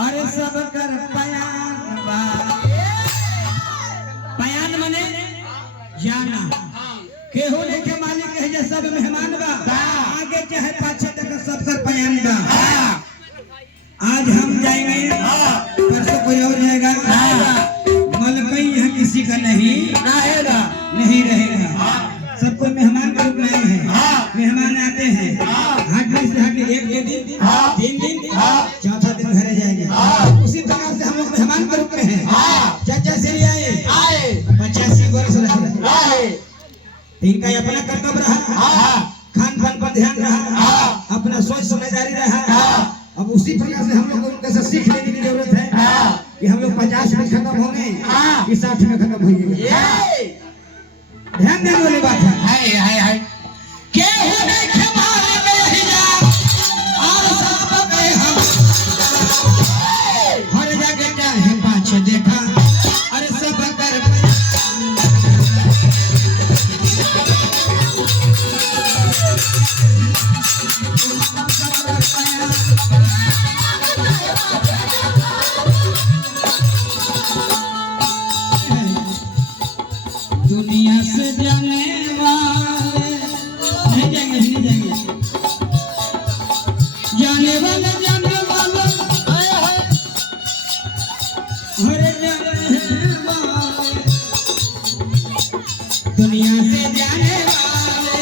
अरे सब कर पयान मने जाना केहू ने के मालिक है जे सब मेहमान बा आगे चाहे पाछे तक सब कर पयान बा। आज हम जाएंगे परसों कोई और जाएगा मलकई यहाँ किसी का नहीं रहेगा। सबको मेहमान के रूप में आए हैं। मेहमान आते हैं हटने से हटने एक दिन 3 दिन चौथा दिन घरे जाएंगे। उसी प्रकार से हम लोग मेहमान के रूप में हैं। चाचा श्री आए 85 वर्ष रहे इनका अपना कर्तव्य रहा खान पान पर ध्यान रहा अपना सोच समझदारी रहा। अब उसी प्रकार से हम लोग को उनके से सीख लेने की जरूरत है कि हम लोग 50 में खत्म होंगे कि 60 में खत्म होंगे। ध्यान देने वाली बात है केहू नहीं खमारे में ही जा और सब में हम हर जगह चाहे पाछे देखा अरे सब कर दुनिया से जाने वाले नहीं जाएंगे जाने वाले हरे जाने वाले दुनिया से जाने वाले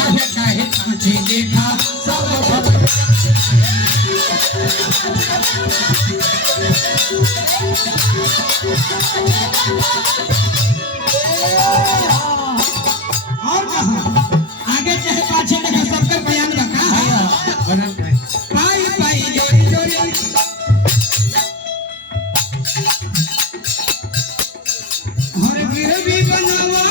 आगे चाहे पाछे देखा सब और कहा आगे चाहे पाछे देखा सबका बयान रखा पाई पाई जोड़ी जोड़ी हर गिरवी बनावा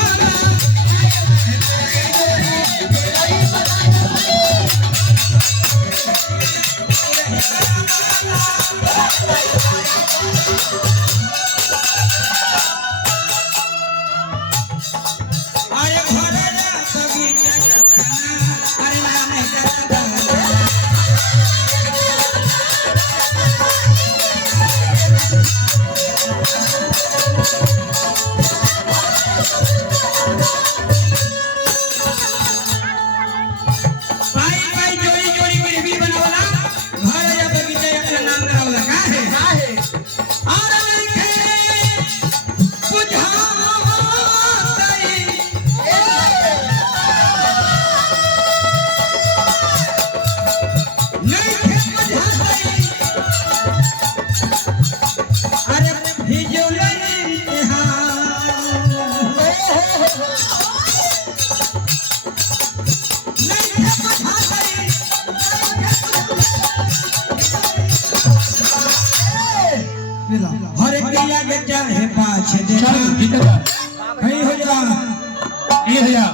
हर एक आगे चाहे पाछे देखा हो जा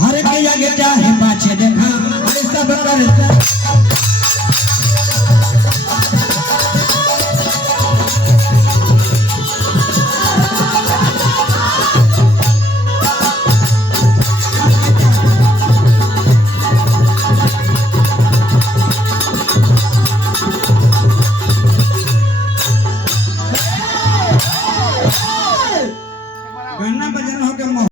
हर एक आगे चाहे पाछे देखा सब कर